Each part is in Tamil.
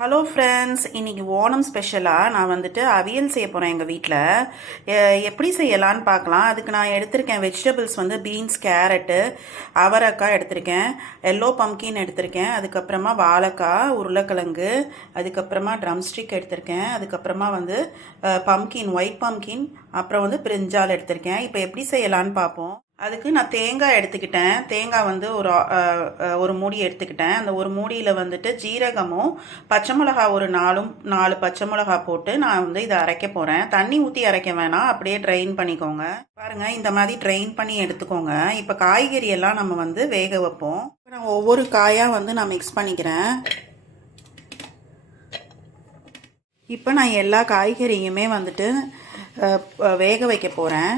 ஹலோ ஃப்ரெண்ட்ஸ், இன்றைக்கி ஓணம் ஸ்பெஷலாக நான் வந்துட்டு அவியல் செய்ய போகிறேன் எங்கள் வீட்டில். எப்படி செய்யலான்னு பார்க்கலாம். அதுக்கு நான் எடுத்திருக்கேன் வெஜிடபிள்ஸ் வந்து பீன்ஸ், கேரட்டு, அவரைக்காய் எடுத்திருக்கேன், எல்லோ பம்கின் எடுத்திருக்கேன், அதுக்கப்புறமா வாழைக்காய், உருளைக்கிழங்கு, அதுக்கப்புறமா ட்ரம்ஸ்டிக் எடுத்திருக்கேன், அதுக்கப்புறமா வந்து பம்கின், ஒயிட் பம்கின், அப்புறம் வந்து பிரிஞ்சால் எடுத்திருக்கேன். இப்போ எப்படி செய்யலான்னு பார்ப்போம். அதுக்கு நான் தேங்காய் எடுத்துக்கிட்டேன். தேங்காய் வந்து ஒரு மூடி எடுத்துக்கிட்டேன். அந்த ஒரு மூடியில் வந்துட்டு ஜீரகமும் பச்சை மிளகா ஒரு நாலு பச்சை மிளகா போட்டு நான் வந்து இதை அரைக்க போகிறேன். தண்ணி ஊற்றி அரைக்க வேணாம், அப்படியே ட்ரெயின் பண்ணிக்கோங்க. பாருங்கள், இந்த மாதிரி ட்ரெயின் பண்ணி எடுத்துக்கோங்க. இப்போ காய்கறி எல்லாம் நம்ம வந்து வேக வைப்போம். இப்போ நான் ஒவ்வொரு காயாக வந்து நான் மிக்ஸ் பண்ணிக்கிறேன். இப்போ நான் எல்லா காய்கறியுமே வந்துட்டு வேக வைக்க போகிறேன்.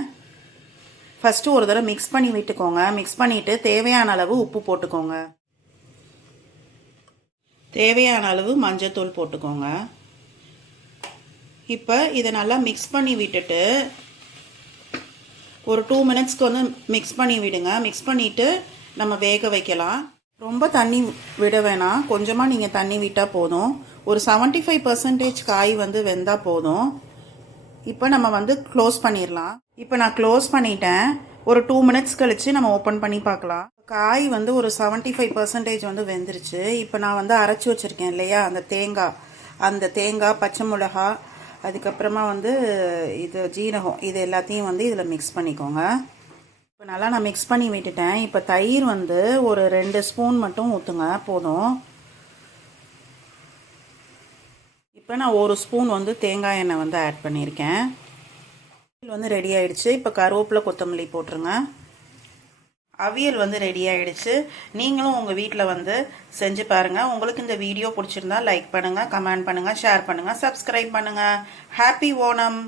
ஃபஸ்ட்டு ஒரு தடவை மிக்ஸ் பண்ணி விட்டுக்கோங்க. மிக்ஸ் பண்ணிவிட்டு தேவையான அளவு உப்பு போட்டுக்கோங்க. தேவையான அளவு மஞ்சத்தூள் போட்டுக்கோங்க. இப்போ இதை நல்லா மிக்ஸ் பண்ணி விட்டுட்டு ஒரு 2 மினிட்ஸ்க்கு வந்து மிக்ஸ் பண்ணி விடுங்க. மிக்ஸ் பண்ணிவிட்டு நம்ம வேக வைக்கலாம். ரொம்ப தண்ணி விட வேணாம், கொஞ்சமாக நீங்கள் தண்ணி விட்டால் போதும். ஒரு 75% காய் வந்து வெந்தால் போதும். இப்போ நம்ம வந்து க்ளோஸ் பண்ணிடலாம். இப்போ நான் க்ளோஸ் பண்ணிட்டேன். ஒரு 2 மினிட்ஸ் கழித்து நம்ம ஓப்பன் பண்ணி பார்க்கலாம். காய் வந்து ஒரு 75% வந்து வெந்துருச்சு. இப்போ நான் வந்து அரைச்சி வச்சுருக்கேன் இல்லையா, அந்த தேங்காய், பச்சை மிளகா, அதுக்கப்புறமா வந்து இது ஜீரகம், இது எல்லாத்தையும் வந்து இதில் மிக்ஸ் பண்ணிக்கோங்க. இப்போ நல்லா நான் மிக்ஸ் பண்ணி விட்டுட்டேன். இப்போ தயிர் வந்து ஒரு 2 ஸ்பூன் மட்டும் ஊற்றுங்க, போதும். இப்போ நான் ஒரு ஸ்பூன் வந்து தேங்காய் எண்ணெய் வந்து ஆட் பண்ணியிருக்கேன். அவியல் வந்து ரெடி ஆகிடுச்சு. இப்போ கருவேப்பிலை, கொத்தமல்லி போட்டுருங்க. அவியல் வந்து ரெடி ஆகிடுச்சு. நீங்களும் உங்கள் வீட்டில் வந்து செஞ்சு பாருங்கள். உங்களுக்கு இந்த வீடியோ பிடிச்சிருந்தா லைக் பண்ணுங்கள், கமெண்ட் பண்ணுங்கள், ஷேர் பண்ணுங்கள், சப்ஸ்கிரைப் பண்ணுங்கள். ஹாப்பி ஓணம்.